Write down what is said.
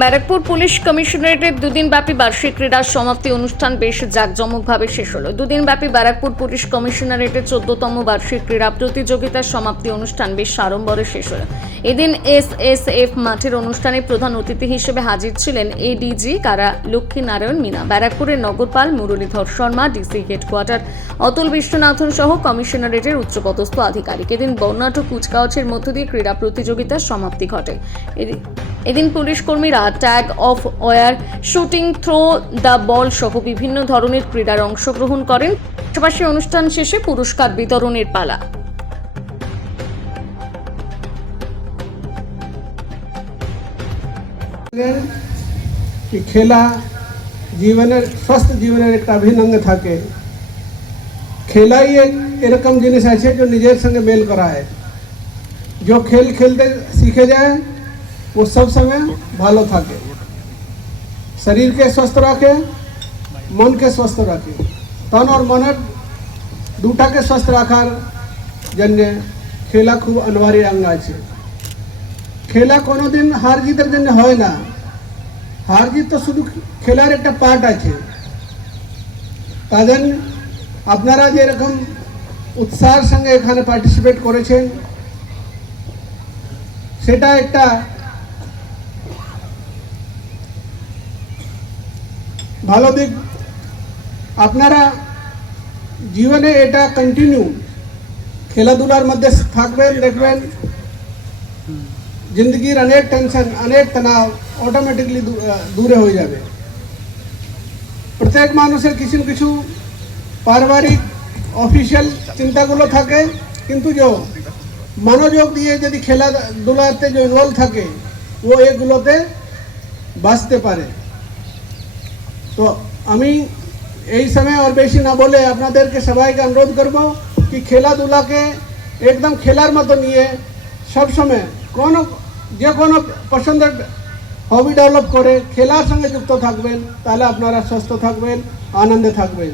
Barrackpore police কমিশনারেটের দুদিনব্যাপী বার্ষিক ক্রীড়া সমাপ্তি অনুষ্ঠান বেশ জাঁকজমকভাবে শেষ হলো। দুদিনব্যাপী ব্যারাকপুর পুলিশ কমিশনারেটের 14তম বার্ষিক ক্রীড়া প্রতিযোগিতার সমাপ্তি অনুষ্ঠান বেশ সাড়ম্বরে শেষ হলো। এদিন এসএসএফ মাঠের অনুষ্ঠানে প্রধান অতিথি হিসেবে হাজির ছিলেন এডিজি কারা লক্ষ্মীনারায়ণ মিনা, ব্যারাকপুরের নগরপাল মুরলীধর শর্মা, ডিসি হেডকোয়ার্টার অতুল বিশ্বনাথন সহ কমিশনারেটের উচ্চপদস্থ আধিকারিক। এদিন বর্ণাঢ্য কুচকাওয়াজের মধ্য দিয়ে ক্রীড়া প্রতিযোগিতার সমাপ্তি ঘটে। এদিন পুলিশ কর্মীরা tug of war, shooting, throw the ball সহ বিভিন্ন ধরনের ক্রীড়ার অংশগ্রহণ করেন। পাশাপাশি অনুষ্ঠান শেষে পুরস্কার বিতরণের পালা। कि खेला जीवनेर स्वस्थ जीवनेर एक अभिन्न अंग थाके। खेलाई एक एरकम जिनिस आछे जो निजेर संगे मेल कराए। जो खेल खेलते सीखे जाए वो सब समय भालो थाके, शरीर के स्वस्थ रखे, मन के स्वस्थ रखे। तन और मन दुटा के स्वस्थ राखार जन्य खेला खूब अनिवार्य अंग आछे। खेला कोनो दिन हार जीतर जन्य হয় না, हार जीत तो शुधु खेलार एक पार्ट आछे। तादेन आपनारा जे रकम उत्साहेर संगे एखाने पार्टिसिपेट करेछेन सेटा एकटा भालो दिक। आपनारा जीवने एटा कन्टिन्यू खेलाधुलार मध्य थाकबेन, देखबेन जिंदगीर अनेक टेंशन अनेक तनाव অটোমেটিকলি দূরে হয়ে যাবে। প্রত্যেক মানুষের কিছু না কিছু পারিবারিক অফিসিয়াল চিন্তাগুলো থাকে, কিন্তু যে মনোযোগ দিয়ে যদি খেলাধুলাতে যে ইনভলভ থাকে ও এগুলোতে বাঁচতে পারে। তো আমি এই সময় আর বেশি না বলে আপনাদেরকে সবাইকে অনুরোধ করব কি খেলাধুলাকে একদম খেলার মতো নিয়ে সবসময় যে কোনো পছন্দের হবি ডেভেলপ করে খেলার সঙ্গে যুক্ত থাকবেন, তাহলে আপনারা সুস্থ থাকবেন, আনন্দে থাকবেন।